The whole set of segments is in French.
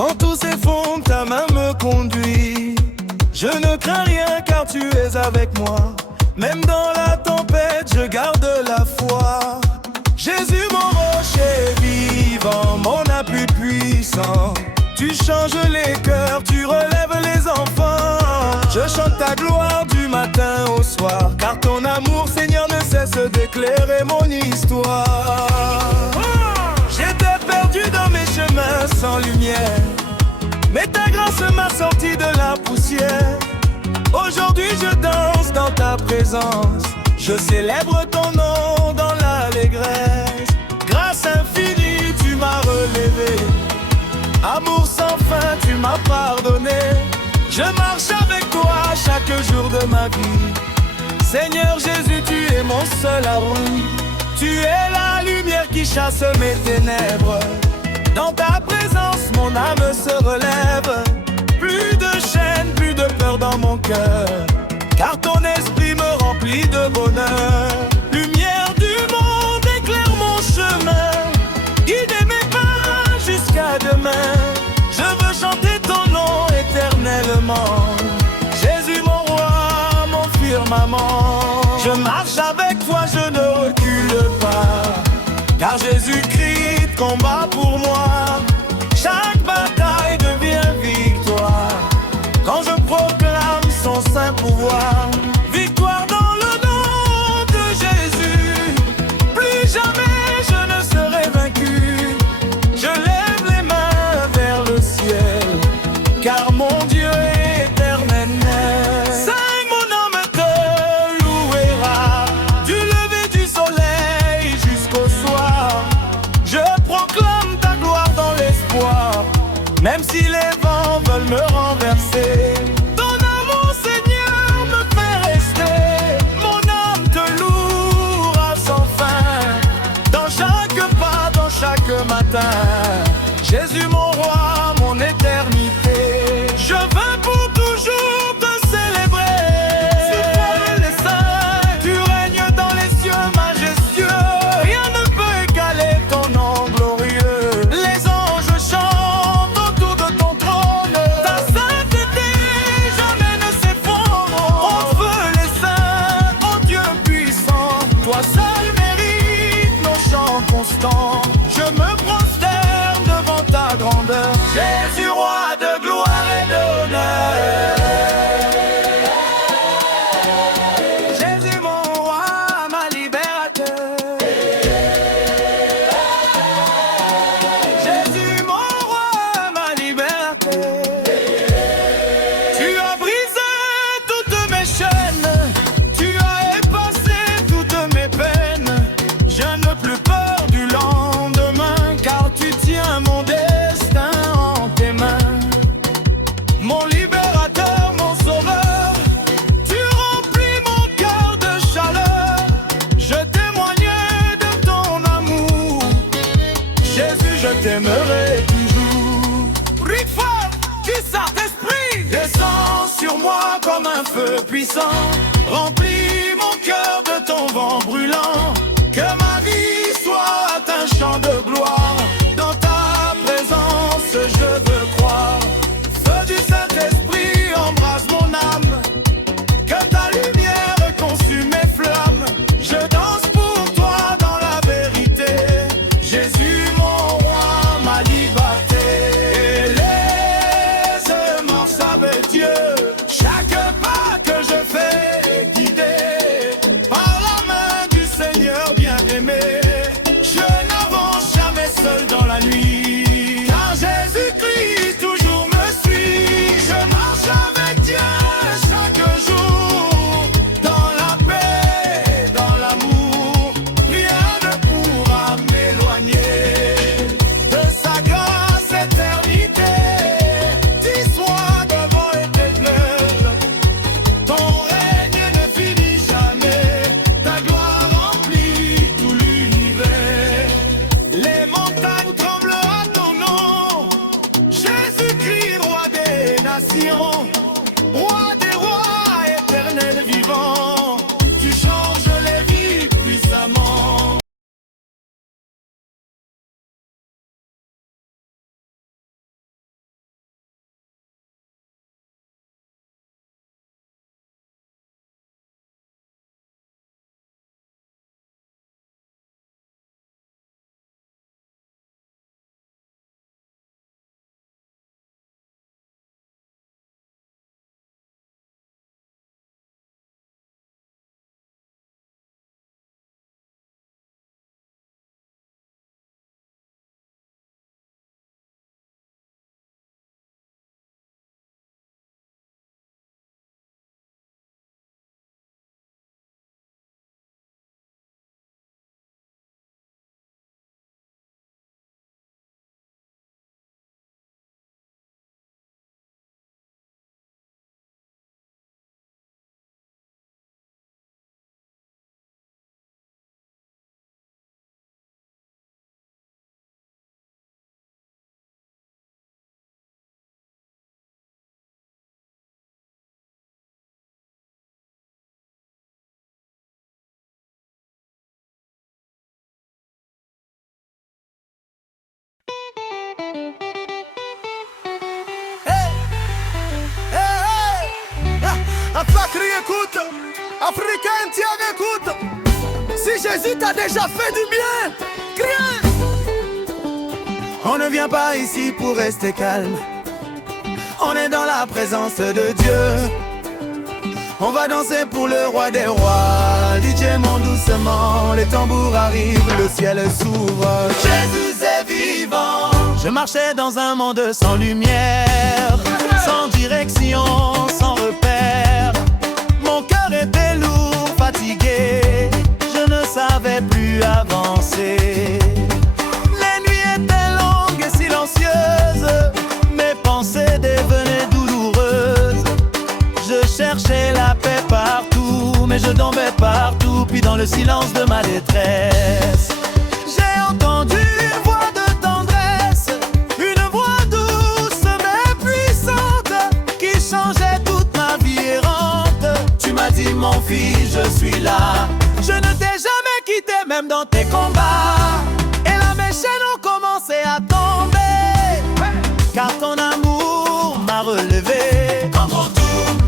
Quand tout s'effondre, ta main me conduit. Je ne crains rien car tu es avec moi. Même dans la tempête, je garde la foi. Jésus, mon rocher vivant, mon appui puissant. Tu changes les cœurs, tu relèves les enfants. Je chante ta gloire du matin au soir, car ton amour, Seigneur, ne cesse d'éclairer mon histoire. J'étais perdu dans mes chemins sans lumière, mais ta grâce m'a sorti de la poussière. Aujourd'hui je danse dans ta présence, je célèbre ton nom dans l'allégresse. Grâce infinie tu m'as relevé, amour sans fin tu m'as pardonné. Je marche avec toi chaque jour de ma vie. Seigneur Jésus, tu es mon seul abri. Tu es la lumière qui chasse mes ténèbres. Dans ta présence mon âme se relève. Plus de chaînes, plus de peur dans mon cœur, car ton esprit me remplit de bonheur. Lumière du monde, éclaire mon chemin, guide mes pas jusqu'à demain. Je veux chanter ton nom éternellement. Jésus mon roi, mon firmament. Je marche avec toi, je ne recule pas, car Jésus-Christ combat pour moi. Chaque bataille devient victoire quand je proclame son saint pouvoir. Victoire dans le nom de Jésus, plus jamais je ne serai vaincu. Je lève les mains vers le ciel, car mon Dieu est éternel. Saint, mon âme te louera, du lever du soleil jusqu'au soir. Je proclame ta gloire dans l'espoir, même si les vents veulent me renverser. Ton amour, Seigneur, me fait rester. Mon âme te louera sans fin, dans chaque pas, dans chaque matin. Jésus mon roi, mon éternité. Je veux pour toujours te célébrer. Tu fais les saints, tu règnes dans les cieux majestueux. Rien ne peut égaler ton nom glorieux. Les anges chantent autour de ton trône. Ta sainteté jamais ne s'effondre. On veut les saints, oh Dieu puissant. Toi seul mérites nos chants constants. Je me prosterne devant ta grandeur. Jésus, roi de gloire et d'honneur. Jésus mon roi, ma libérateur. Jésus mon roi, ma libérateur. Tu as brisé toutes mes chaînes, tu as effacé toutes mes peines. Je n'ai plus peur du lendemain, car tu tiens mon destin en tes mains. Mon libérateur, mon sauveur, tu remplis mon cœur de chaleur. Je témoignerai de ton amour. Jésus, je t'aimerai toujours. Prie fort, du Saint-Esprit descends sur moi comme un feu puissant. Remplis mon cœur de ton vent brûlant. Que ma vie soit un chant de gloire. Dans ta présence, je veux croire. Feu du Saint-Esprit embrase mon âme. Que ta lumière consume mes flammes. Je danse pour toi dans la vérité. Jésus mon roi, ma liberté. Laisse-moi avec Dieu. Chaque pas que je fais est guidé par la main du Seigneur bien-aimé. Je n'avance jamais seul dans la nuit, car Jésus-Christ toujours me suit. Je marche avec Dieu chaque jour, dans la paix, dans l'amour. Africain, tiens, écoute. Si Jésus t'a déjà fait du bien, crie. On ne vient pas ici pour rester calme. On est dans la présence de Dieu. On va danser pour le roi des rois. DJ monte doucement, les tambours arrivent, le ciel s'ouvre. Jésus est vivant. Je marchais dans un monde sans lumière, sans direction, sans repère. Mon cœur était lourd, fatigué, je ne savais plus avancer. Les nuits étaient longues et silencieuses, mes pensées devenaient douloureuses. Je cherchais la paix partout, mais je tombais partout, puis dans le silence de ma détresse, j'ai entendu une voix de tendresse, une voix douce mais puissante, qui changeait toute ma vie errante. Tu m'as dit, mon fils, je suis là. Je ne t'ai jamais quitté, même dans tes combats. Et là mes chaînes ont commencé à tomber, car ton amour m'a relevé. Quand on tourne,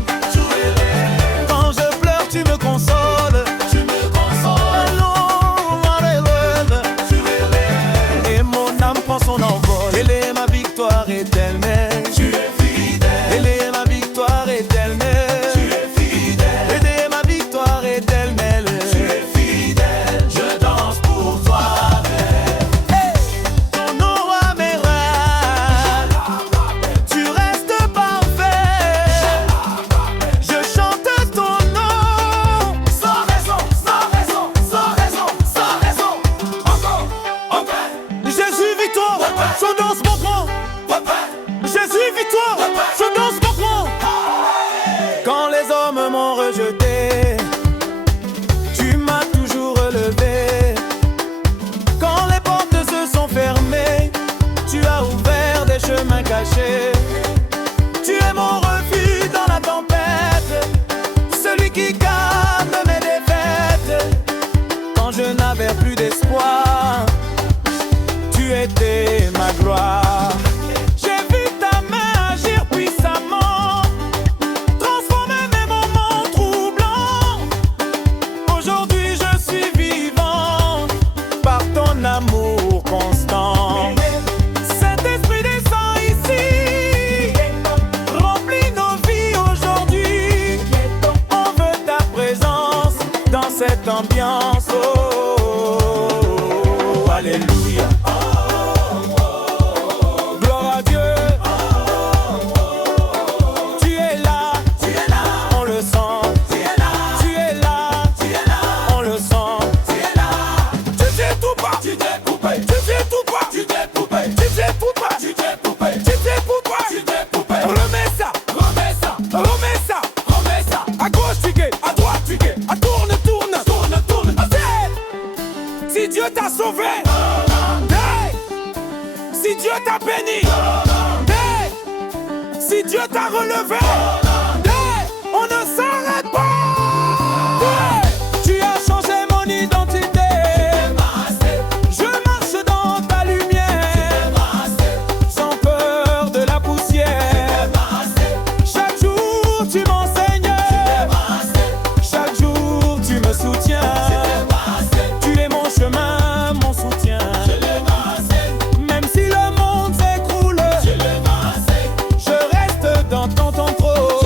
quand je pleure, tu me consoles. Tu me consoles. Non, ma relève. Tu relèves. Et mon âme prend son envol. Elle est ma victoire éternelle. Tu es fidèle. Elle est ma victoire éternelle. Tu es fidèle. Elle est ma victoire éternelle. Tu es fidèle. Je danse pour toi. Hey. Ton nom à mes rêves. Tu restes parfait. Je chante ton nom. Sans raison, sans raison, sans raison, sans raison. Encore, encore. Jésus victoire, je danse mon grand. Jésus victoire, je danse mon grand. Quand les hommes m'ont rejeté, tu m'as toujours relevé. Quand les portes se sont fermées, tu as ouvert des chemins cachés. Tu es mon refuge dans la tempête, celui qui calme mes défaites. Quand je n'avais plus d'espoir, tu étais ma gloire. J'ai vu ta main agir puissamment, transformer mes moments troublants. Aujourd'hui je suis vivant par ton amour constant. Saint-Esprit descend ici, remplis nos vies aujourd'hui. On veut ta présence dans cette ambiance. Oh, alléluia. Gloire à Dieu. Tu es là, on le sent. Tu es là, on le sent. Tu fais tout pas, tu t'es poupée. Tu fais tout pas, tu t'es poupée. Tu fais tout pas, tu t'es poupée. Tu fais tout pas, tu t'es poupée. Remets ça, remets ça, remets ça, remets ça. À gauche tu guets, à droite tu guets. À tourne, tourne, tourne, tourne. Si Dieu t'a sauvé, hey. Si Dieu t'a béni, hey. Si Dieu t'a relevé, hey. On ne s'arrête pas. Hey. Tu as changé mon identité. Je marche dans ta lumière, sans peur de la poussière. Chaque jour tu m'enseignes, chaque jour tu me soutiens. Tu es mon chemin, mon soutien. Même si le monde s'écroule, je reste dans ton trône.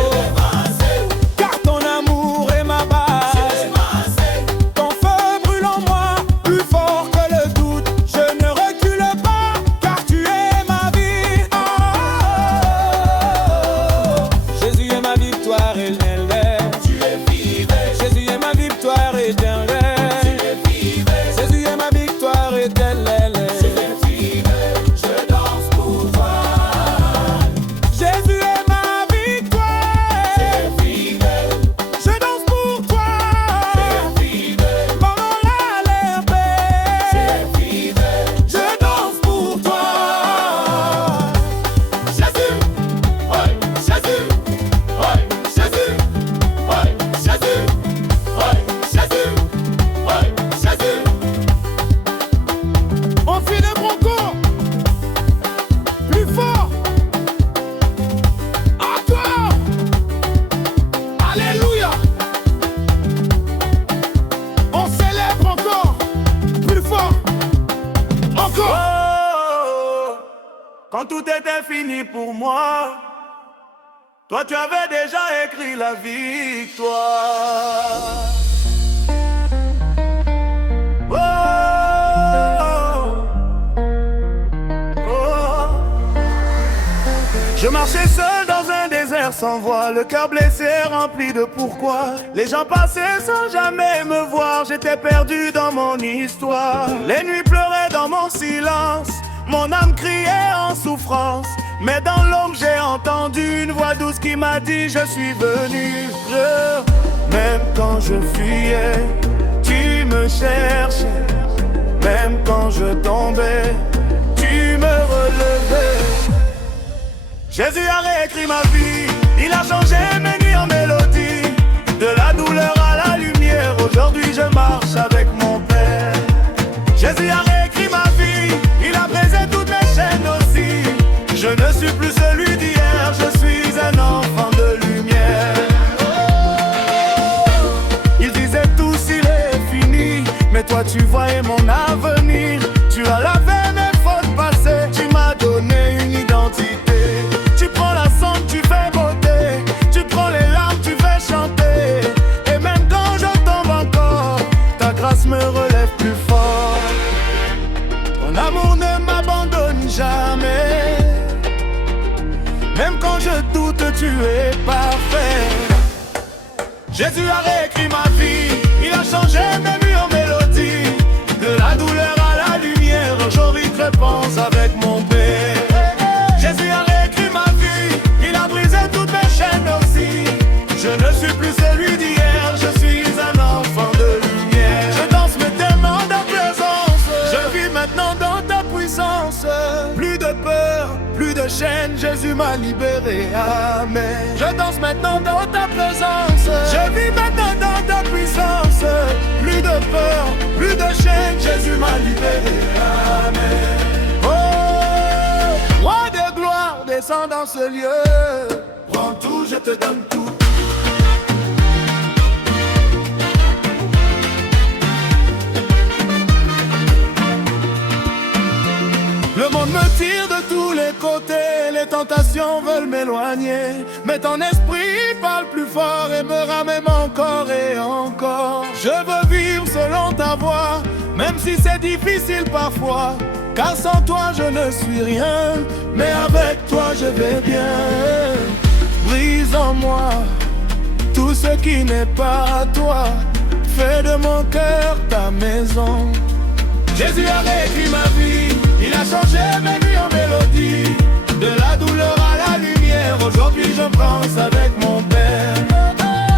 quand tout était fini pour moi, toi tu avais déjà écrit la victoire. Je marchais seul dans un désert sans voix, le cœur blessé rempli de pourquoi. Les gens passaient sans jamais me voir, j'étais perdu dans mon histoire. Les nuits pleuraient dans mon silence, mon âme criait en souffrance. Mais dans l'ombre j'ai entendu une voix douce qui m'a dit je suis venu. Même quand je fuyais, tu me cherchais. Même quand je tombais, tu me relevais. Jésus a réécrit ma vie, il a changé mes nuits en mélodie. De la douleur à la lumière, aujourd'hui je marche avec mon Père. Jésus a réécrit ma vie, il a brisé toutes mes chaînes aussi. Je ne suis plus celui d'hier, je suis un enfant de lumière. Ils disaient tous il est fini, mais toi tu voyais mon avenir. Tu as lavé mes fautes passées, tu m'as donné une identité. Tu prends la cendre, tu fais beauté. Tu prends les larmes, tu fais chanter. Et même quand je tombe encore, ta grâce me relève plus fort. Ton amour ne m'abandonne jamais. Même quand je doute, tu es parfait. Jésus a réécrit ma vie, il a changé mes nuits en mélodie. De la douleur à la lumière, aujourd'hui je pense avec mon Père. Jésus a réécrit ma vie, il a brisé toutes mes chaînes aussi. Je ne suis plus celui d'hier, je suis un enfant de lumière. Je danse maintenant dans ta présence, je vis maintenant dans ta puissance. Plus de peur, plus de chaîne, Jésus m'a libéré, amen. Je danse maintenant dans ta présence, je vis maintenant dans ta puissance. Plus de peur, plus de chaîne, Jésus m'a libéré, amen. Roi de gloire, descends dans ce lieu. Prends tout, je te donne tout. Le monde me tire de tous les côtés, les tentations veulent m'éloigner. Mais ton esprit parle plus fort et me ramène encore et encore. Je veux vivre selon ta voix, même si c'est difficile parfois. Car sans toi je ne suis rien, mais avec toi je vais bien. Brise en moi tout ce qui n'est pas toi. Fais de mon cœur ta maison. Jésus a réécrit ma vie, il a changé mes nuits en mélodie. De la douleur à la lumière, aujourd'hui je pense avec mon Père.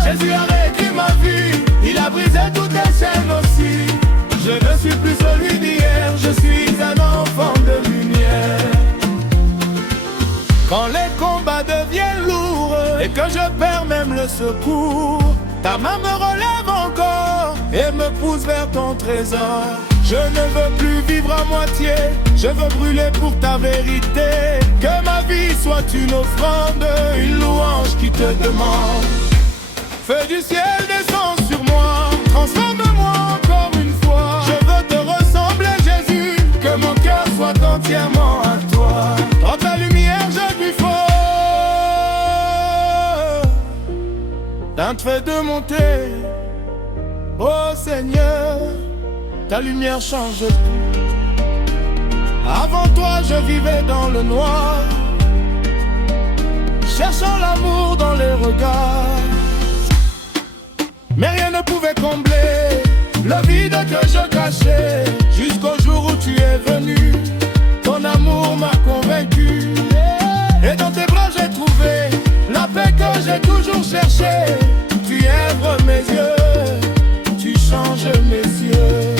Jésus a réécrit ma vie, il a brisé toutes les chaînes aussi. Je ne suis plus celui d'hier, je suis un enfant de lumière. Quand les combats deviennent lourds et que je perds même le secours, ta main me relève encore et me pousse vers ton trésor. Je ne veux plus vivre à moitié, je veux brûler pour ta vérité. Que ma vie soit une offrande, une louange qui te demande. Feu du ciel descend sur moi, transforme-moi encore une fois. Je veux te ressembler Jésus, que mon cœur soit entièrement à toi. Dans ta lumière je lui faut d'un feu de monter. Oh Seigneur, ta lumière change tout. Avant toi je vivais dans le noir, cherchant l'amour dans les regards. Mais rien ne pouvait combler le vide que je cachais. Jusqu'au jour où tu es venu, ton amour m'a convaincu. Et dans tes bras j'ai trouvé la paix que j'ai toujours cherchée. Tu ouvres mes yeux, tu changes mes yeux.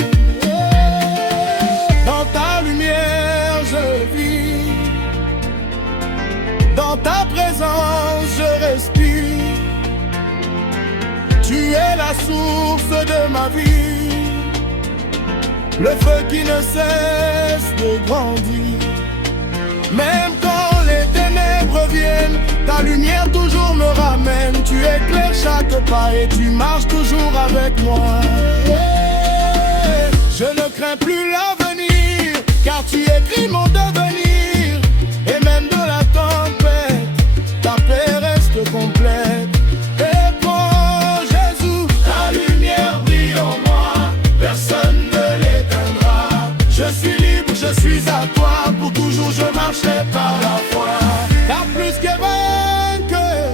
Dans ta lumière je vis, dans ta présence je respire. Tu es la source de ma vie, le feu qui ne cesse de grandir. Même quand les ténèbres viennent, ta lumière toujours me ramène. Tu éclaires chaque pas et tu marches toujours avec moi. Je ne crains plus l'avenir, car tu écris mon devenir. Et je suis à toi, pour toujours je marcherai par la foi. Car plus que vainqueur,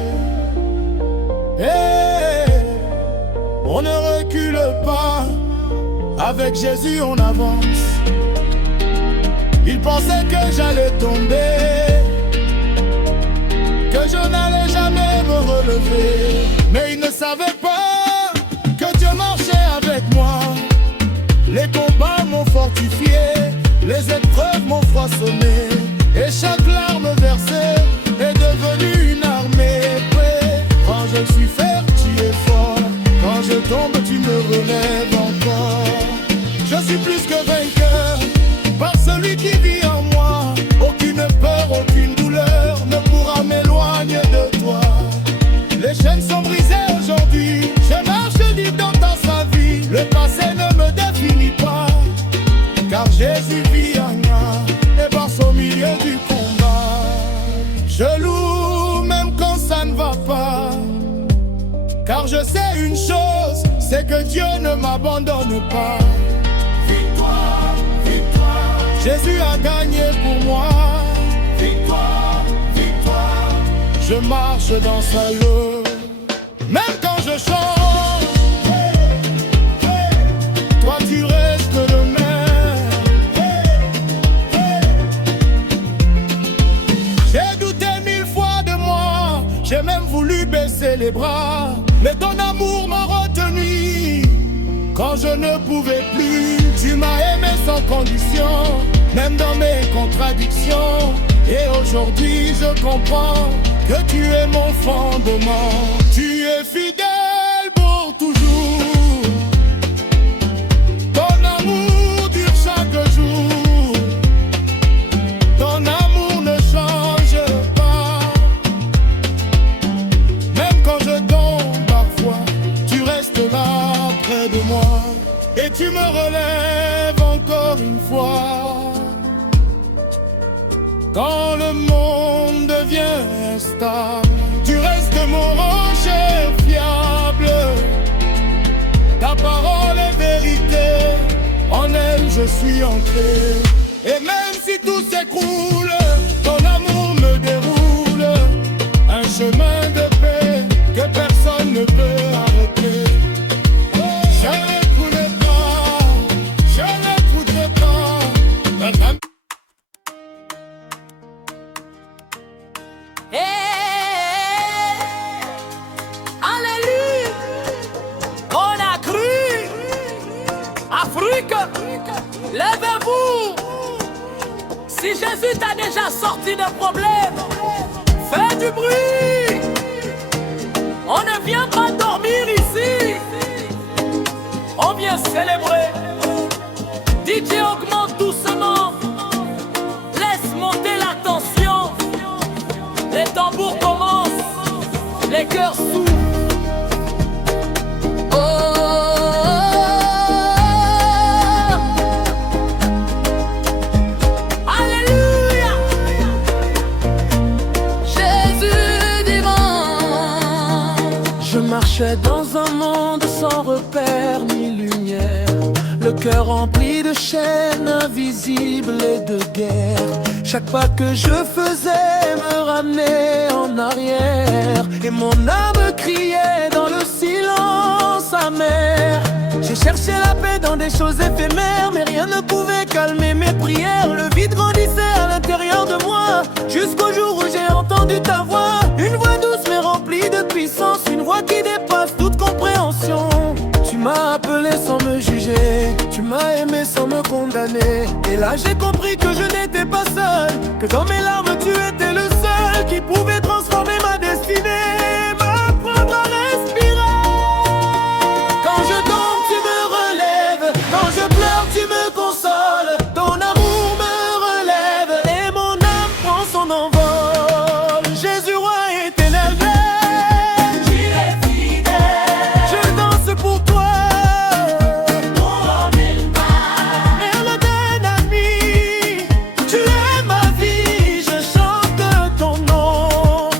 on ne recule pas, avec Jésus on avance. Il pensait que j'allais tomber, que je n'allais jamais me relever, mais il ne savait pas que Dieu marchait avec moi. Les combats m'ont fortifié, les épreuves m'ont froissonné, et chaque larme versée est devenue une armée. Quand je suis faible, tu es fort, quand je tombe, tu me relèves encore. Je suis plus que vainqueur, par celui qui vit en moi. Aucune peur, aucune douleur ne pourra m'éloigner de toi. Les chaînes sont brisées aujourd'hui, je marche libre dans sa vie. Le passé ne me définit pas, car Jésus vit en moi et passe au milieu du combat. Je loue même quand ça ne va pas, car je sais une chose, c'est que Dieu ne m'abandonne pas. Victoire, victoire, Jésus a gagné pour moi. Victoire, victoire, je marche dans sa loi. Même quand je chante, toi tu restes le même. J'ai douté 1000 fois de moi, j'ai même voulu baisser les bras, mais ton amour m'a retenu. Quand je ne pouvais plus, tu m'as aimé sans condition, même dans mes contradictions. Et aujourd'hui je comprends que tu es mon fondement. Tu es fidèle pour toujours, ton amour dure chaque jour, ton amour ne change pas. Même quand je tombe parfois, tu restes là près de moi, et tu me relèves encore une fois. Quand le monde devient instable, tu restes mon rocher fiable. Ta parole est vérité, en elle je suis ancré. Et même si tout s'écroule, ton amour me déroule un chemin de paix que personne ne peut arrêter. Je n'écoute pas, je n'écoute pas. Alléluia, on a cru. Afrique, levez-vous. Si Jésus t'a déjà sorti de problème, fais du bruit. On ne vient pas dormir ici, on vient célébrer. DJ augmente doucement, laisse monter la tension. Les tambours commencent, les cœurs s'ouvrent. Oh, alléluia, Jésus divin. Je marchais dans un monde sans repère ni lumière, le cœur rempli de chaînes invisibles et de guerre. Chaque pas que je faisais me ramenait en arrière, et mon âme criait dans le silence amer. J'ai cherché la paix dans des choses éphémères, mais rien ne pouvait calmer mes prières. Le vide grandissait à l'intérieur de moi, jusqu'au jour où j'ai entendu ta voix. Une voix douce mais remplie de puissance, une voix qui dépasse toute compréhension. Tu m'as appelé sans me juger, tu m'as aimé sans me condamner. Et là j'ai compris que je n'étais pas seul, que dans mes larmes tu étais le seul qui pouvait transformer ma destinée, m'apprendre à respirer. Quand je tombe tu me relèves, quand je pleure tu me consoles. Ton amour me relève et mon âme prend son envol. Jésus roi éternel, tu es fidèle, je danse pour toi. Tu es ma vie, je chante ton nom.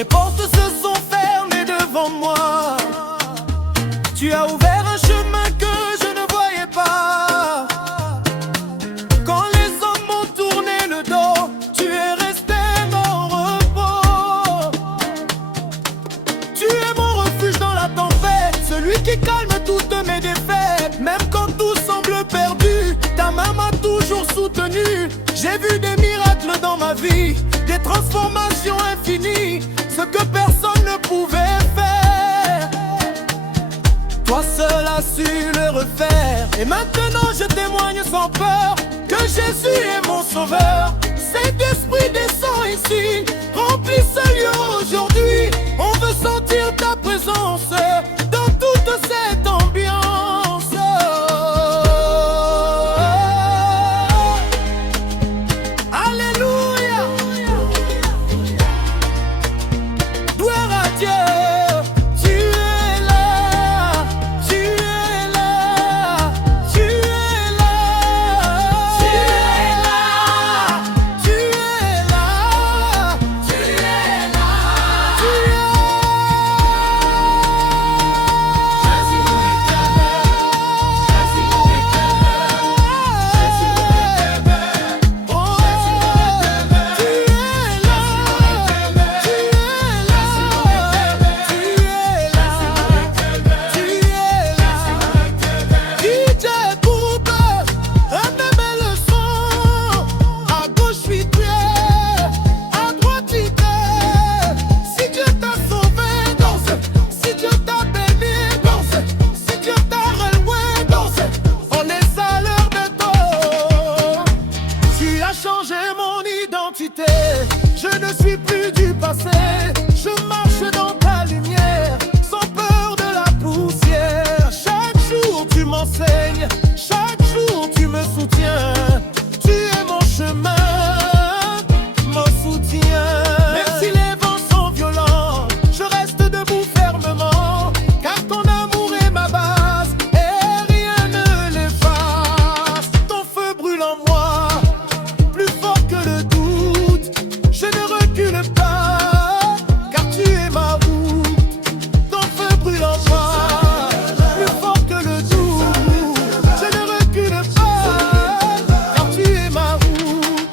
les portes se sont fermées devant moi, tu as ouvert un chemin que je ne voyais pas. Quand les hommes m'ont tourné le dos, tu es resté mon repos. Tu es mon refuge dans la tempête, celui qui calme toutes mes défaites. Même quand tout semble perdu, ta main m'a toujours soutenu. J'ai vu des miracles dans ma vie, des transformations infinies, ce que personne ne pouvait faire. Toi seul as su le refaire. Et maintenant je témoigne sans peur que Jésus est mon sauveur. Saint-Esprit descend ici, remplis ce lieu aujourd'hui. On veut sentir ta présence dans toute cette ambiance. Alléluia, gloire à Dieu. Je ne suis plus du passé, je marche dans ta lumière, sans peur de la poussière. Chaque jour tu m'enseignes, chaque jour tu me soutiens. Tu es mon chemin, mon soutien. Même si les vents sont violents, je reste debout fermement, car ton amour est ma base et rien ne l'efface. Ton feu brûle en moi, plus fort que le doute. Je ne recule pas, car tu es ma route. Ton feu brûle en moi, plus fort que le doute. Je ne recule pas, car tu es ma route.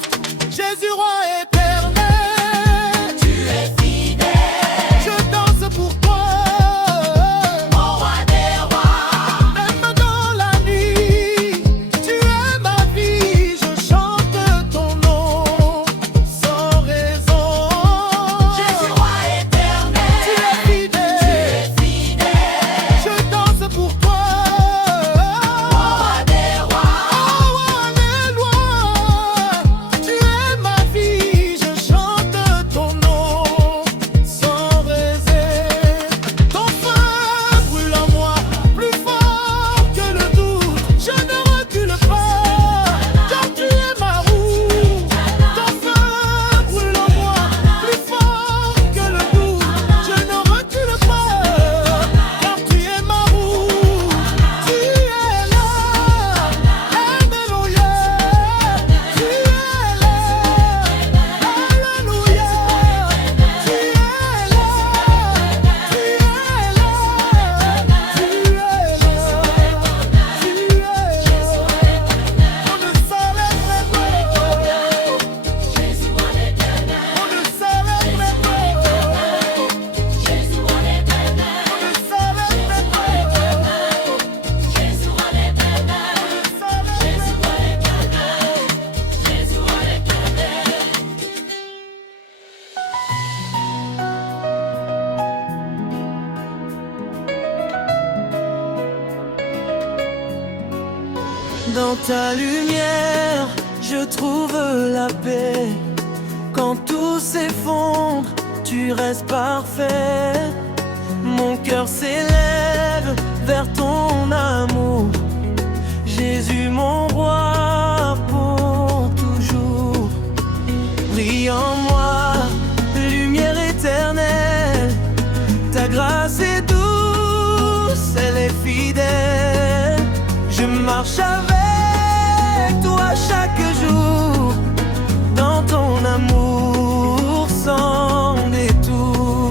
Jésus roi éternel, Tu es fidèle, je danse pour toi. mon roi des rois. Même dans la nuit, tu es ma vie. Je chante ton nom sans raison. Jésus roi éternel, Tu es fidèle, fidèle, je danse pour toi. mon roi des rois. Oh, alléluia, tu es ma vie. Je chante ton nom sans réserve. Ton feu brûle en moi, plus fort que le doute. Je ne recule pas, car tu es ma route. Ton feu brûle en moi, plus fort que le doute. Je ne recule pas, car tu es ma route. Tu es là, alléluia. Tu es là, alléluia. Tu es là, tu es là, tu es là, on ne s'arrêterait pas. Jésus roi éternel, On ne s'arrêterait pas. Jésus roi éternel, On ne s'arrêterait pas. Jésus roi éternel, On ne s'arrêterait pas. Jésus roi éternel. Dans ta lumière, je trouve la paix. Quand tout s'effondre, tu restes parfait. Mon cœur s'élève vers ton amour. Jésus, mon roi, pour toujours. Brille en moi, lumière éternelle. Ta grâce est douce, elle est fidèle. Je marche avec toi chaque jour, dans ton amour sans détour.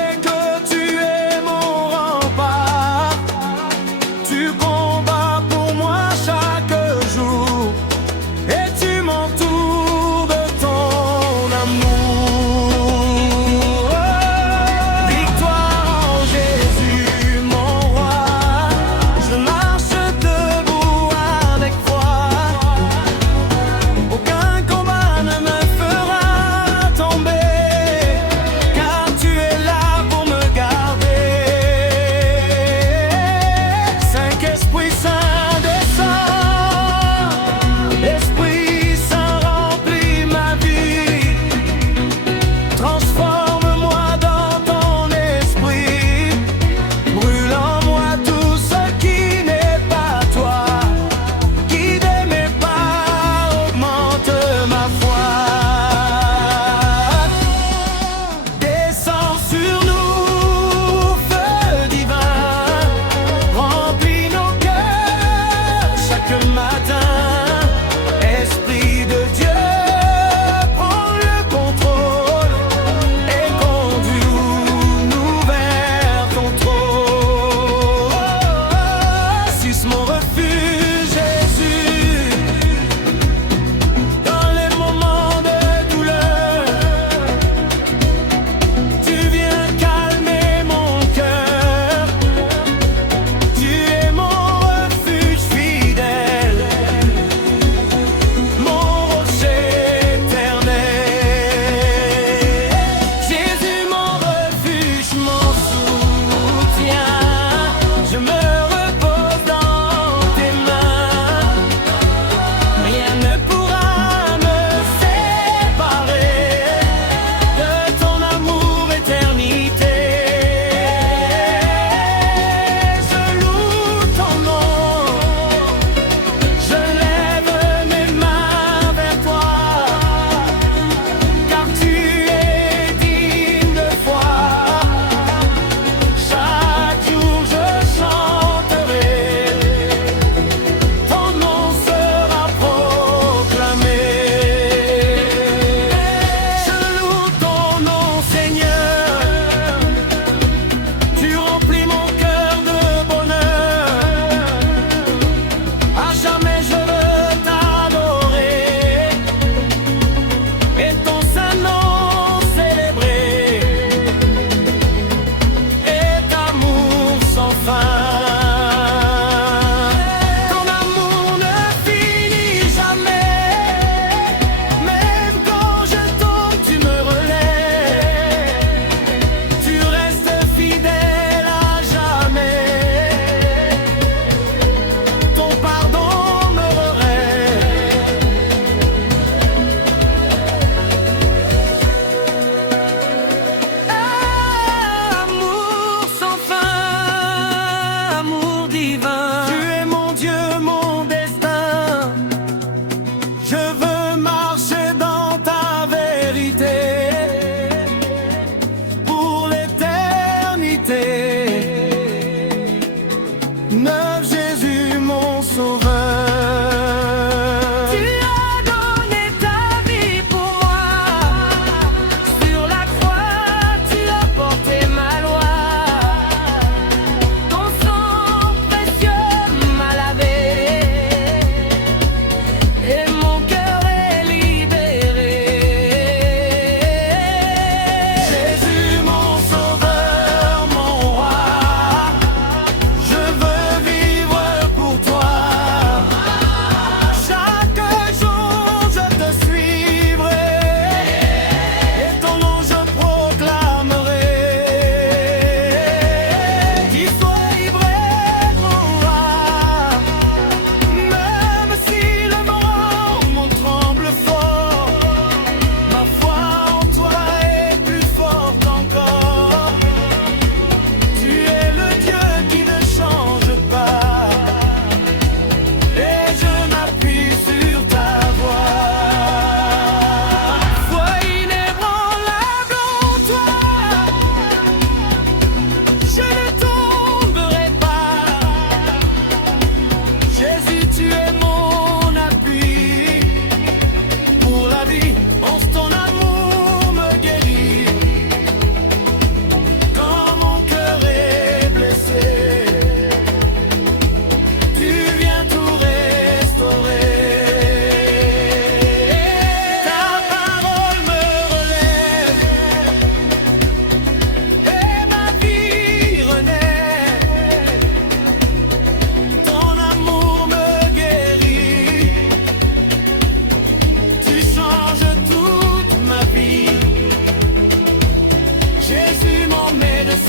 sais que tu es mon rempart. Tu combats pour moi chaque jour et tu m'entoures de ton amour. Victoire en Jésus, mon roi. Je marche debout avec foi. Aucun combat ne me fera tomber, car tu es là pour me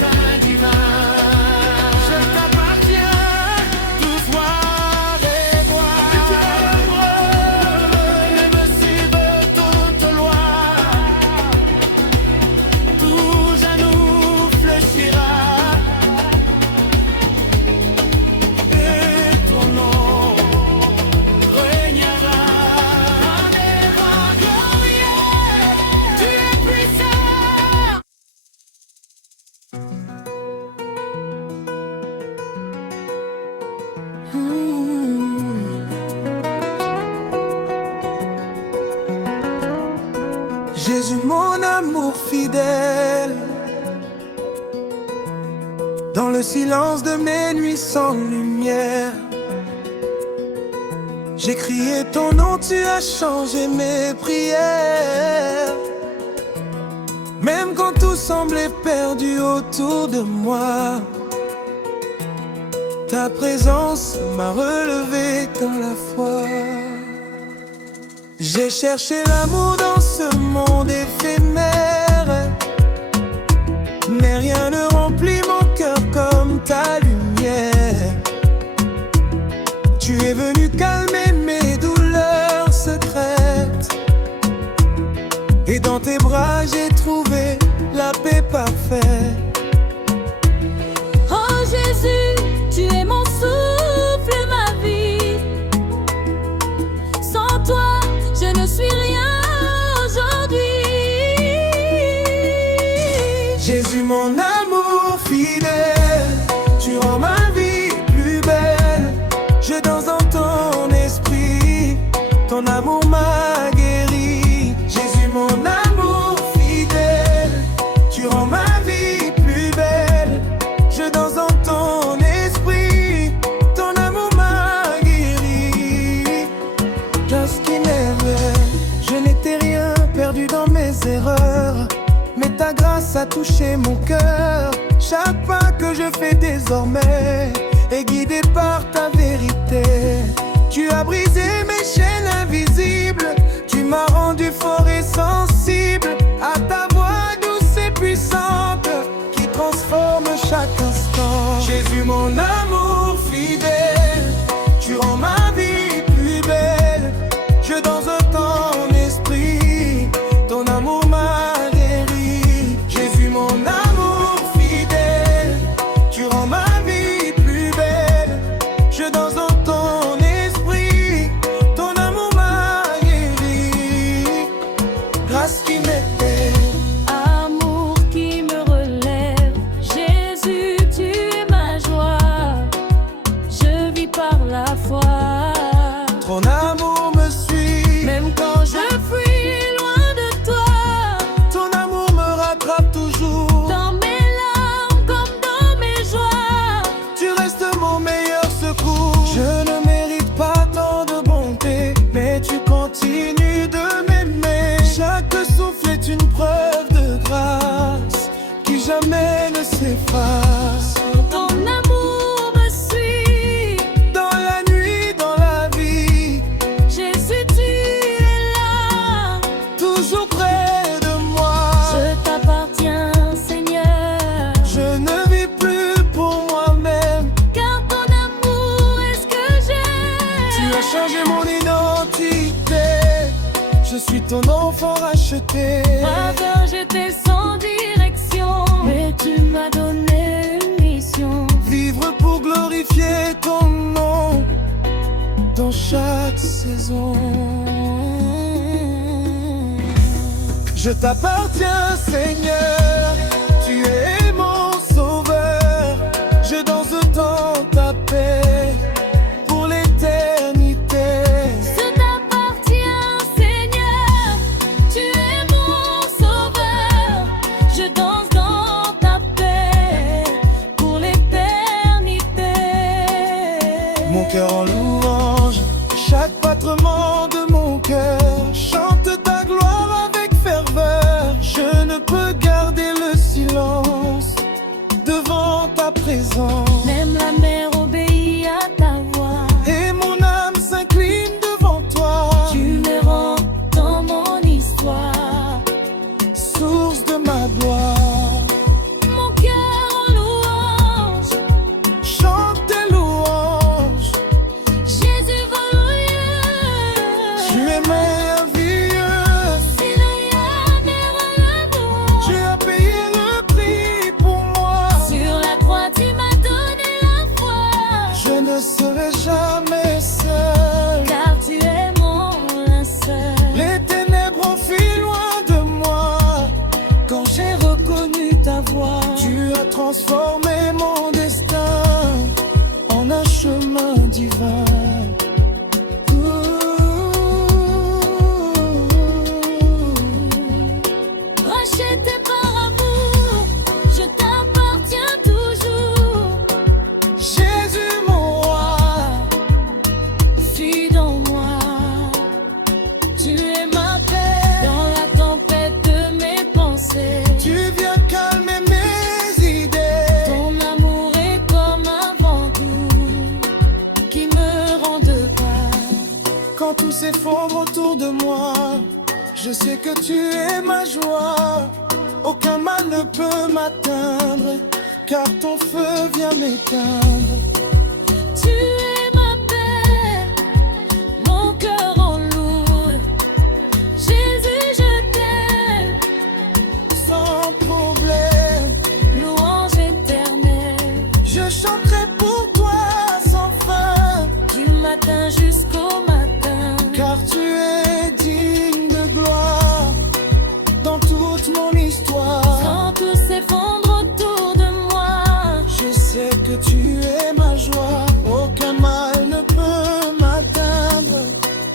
dessein divin. Je t'appartiens, tout soit des voix. Ne me suive toute loi. Tout genou fléchira. Et ton nom régnera. Des voix glorieuses, tu es puissant. Jésus, mon amour fidèle, dans le silence de mes nuits sans lumière, j'ai crié ton nom, tu as changé mes prières. Même quand tout semblait perdu autour de moi, ta présence m'a relevé dans la foi. J'ai cherché l'amour dans ce monde éphémère, mais rien ne remplit mon cœur comme ta lumière. Tu es venu calmer mes douleurs secrètes, et dans tes bras j'ai trouvé la paix parfaite. Oh Jésus, tu es mon souffle, ma vie. Sans toi, je ne suis rien aujourd'hui. Jésus, mon amour fidèle, tu rends ma vie plus belle. Je danse dans ton esprit, ton amour m'a guéri. Jésus, mon amour fidèle, tu rends ma vie plus belle. Je danse dans ton esprit, ton amour m'a guéri. Lorsqu'il m'aimait, je n'étais rien, perdu dans mes erreurs, mais ta grâce a touché mon cœur. Chaque pas que je fais désormais est guidé par ta vérité. Tu as brisé mes chaînes invisibles, tu m'as rendu fort et sensible à ta voix douce et puissante qui transforme chaque instant. Jésus, mon amour fidèle, tu rends ma vie plus belle. Je danse dans ton esprit, ton amour m'a guéri. Jésus, mon amour fidèle, tu rends ma vie plus belle. Je danse dans ton esprit, ton amour m'a guéri. Grâce qui m'était, Amour qui me relève, Jésus, tu es ma joie. Je vis par la foi. ton amour me suit. Même quand je fuis loin de toi, Ton amour me rattrape toujours. dans mes larmes comme dans mes joies. Tu restes mon meilleur secours. Je ne mérite pas tant de bonté, mais tu continues de m'aimer. Chaque souffle est une preuve de grâce qui jamais ne s'efface. Ton amour me suit, Dans la nuit, dans la vie, Jésus, tu es là. toujours près de moi. Je t'appartiens, Seigneur, Je ne vis plus pour moi-même. car ton amour est ce que j'aime. Tu as changé mon identité. Je suis ton enfant racheté. Avant j'étais sans direction, mais tu m'as donné une mission. Vivre pour glorifier ton nom dans chaque saison. Je t'appartiens, Seigneur, tu es mon sauveur. Je danse dans ta paix pour l'éternité. Je t'appartiens, Seigneur, tu es mon sauveur. Je danse dans ta paix pour l'éternité. Mon cœur en louange, chaque battement de mon cœur chante ta gloire avec ferveur. Je ne peux garder le silence devant ta présence. Même la mer obéit à ta voix. Et mon âme s'incline devant toi. Tu me rends dans mon histoire. Source de ma gloire. Mon cœur transformer mon destin en un chemin divin. Racheté par amour, je t'appartiens toujours. Jésus mon roi, Suis dans moi, tu es ma paix. dans la tempête de mes pensées. Tu viens calmer mes idées. Ton amour est comme un vent doux qui me rend de paix. Quand tout s'effondre autour de moi, je sais que tu es ma joie. Aucun mal ne peut m'atteindre, car ton feu vient m'éteindre. Tu es ma paix, mon cœur en lourd. Jésus, je t'aime, Sans problème, louange éternelle. je chanterai pour toi sans fin, Du matin jusqu'au matin, car tu es digne de gloire dans toute mon histoire. quand tout s'effondre autour de moi. Je sais que tu es ma joie, aucun mal ne peut m'atteindre,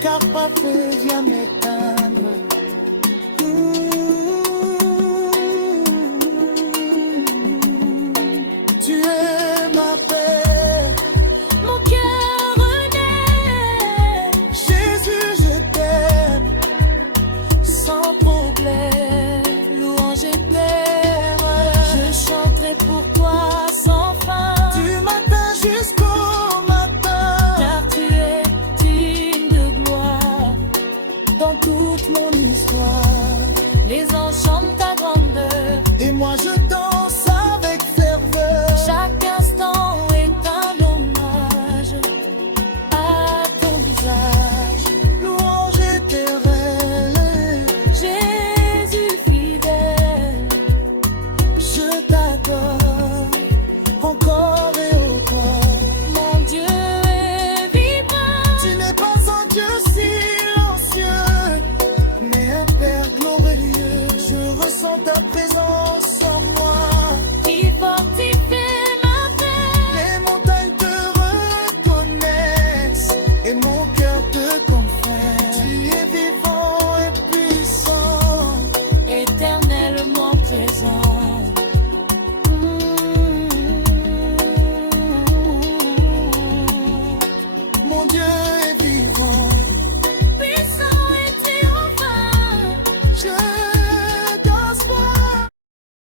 car parfait vient m'éteindre. Tu es ma paix, Mon cœur renaît, Jésus je t'aime, sans problème, louange éternelle. Je chanterai pour toi sans fin, du matin jusqu'au matin, car tu es digne de gloire. dans toute mon histoire. Les anges chantent ta grandeur, Et moi je danse avec ferveur. chaque instant est un hommage à ton visage. Louange éternelle, Jésus fidèle, je t'adore encore et encore. mon Dieu est vivant. Tu n'es pas un Dieu silencieux, mais un Père glorieux. Je ressens ta présence en moi. Qui fortifie ma paix. Les montagnes te reconnaissent et mon cœur te connaît.